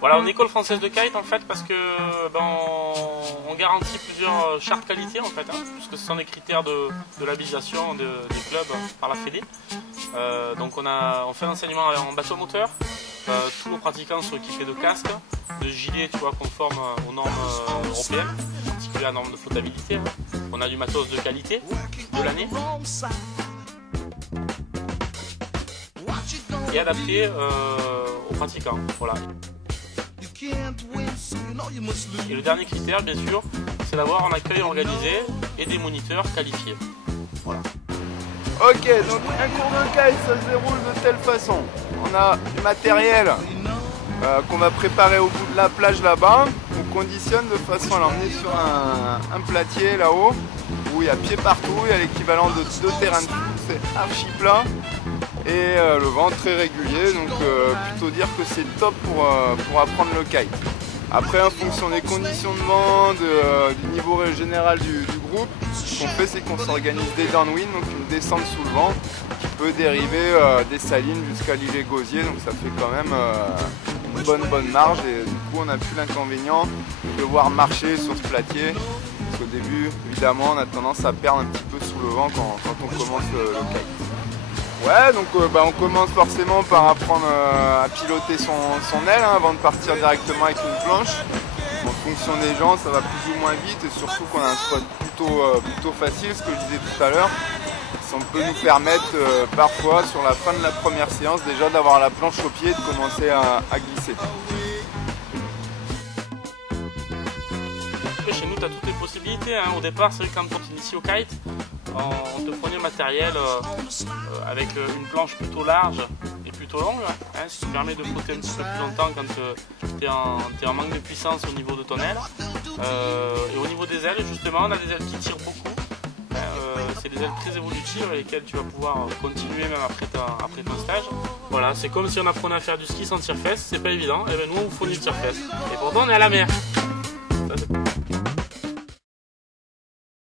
Voilà, on est école française de kite en fait parce que on garantit plusieurs chartes qualité en fait, puisque ce sont des critères de l'habilitation des clubs par la Fédé. Donc on fait l'enseignement en bateau moteur. Tous nos pratiquants sont équipés de casques, de gilets, tu vois, conformes aux normes européennes, en particulier à la norme de flottabilité. On a du matos de qualité de l'année et adapté aux pratiquants. Voilà. Et le dernier critère, bien sûr, c'est d'avoir un accueil organisé et des moniteurs qualifiés. Voilà. Ok, donc un cours de kite, ça se déroule de telle façon. On a du matériel qu'on va préparer au bout de la plage là-bas. On conditionne de façon à l'emmener sur un platier là-haut, où il y a pied partout, il y a l'équivalent de 2 terrains de foot, c'est archi plat. Et le vent très régulier, donc plutôt dire que c'est top pour apprendre le kite. Après, en fonction des conditions de vent, du niveau général du groupe, ce qu'on fait, c'est qu'on s'organise des downwind, donc une descente sous le vent, qui peut dériver des Salines jusqu'à l'île et Gosier, donc ça fait quand même une bonne marge. Et du coup, on n'a plus l'inconvénient de devoir marcher sur ce platier, parce qu'au début, évidemment, on a tendance à perdre un petit peu sous le vent quand on commence le kite. Ouais, donc on commence forcément par apprendre à piloter son aile avant de partir directement avec une planche. En fonction des gens, ça va plus ou moins vite et surtout qu'on a un spot plutôt facile, ce que je disais tout à l'heure. Ça peut nous permettre parfois sur la fin de la première séance déjà d'avoir la planche au pied et de commencer à glisser. Chez nous, tu as toutes les possibilités. Au départ, c'est vrai que quand on t'initie au kite, on te fournit un matériel avec une planche plutôt large et plutôt longue, ce qui te permet de flotter un petit peu plus longtemps quand tu es en manque de puissance au niveau de ton aile. Et au niveau des ailes, justement, on a des ailes qui tirent beaucoup. C'est des ailes très évolutives avec lesquelles tu vas pouvoir continuer même après ton stage. Voilà, c'est comme si on apprenait à faire du ski sans tire-fesse, c'est pas évident. Et nous, on vous fournit le tire-fesse. Et pourtant, on est à la mer.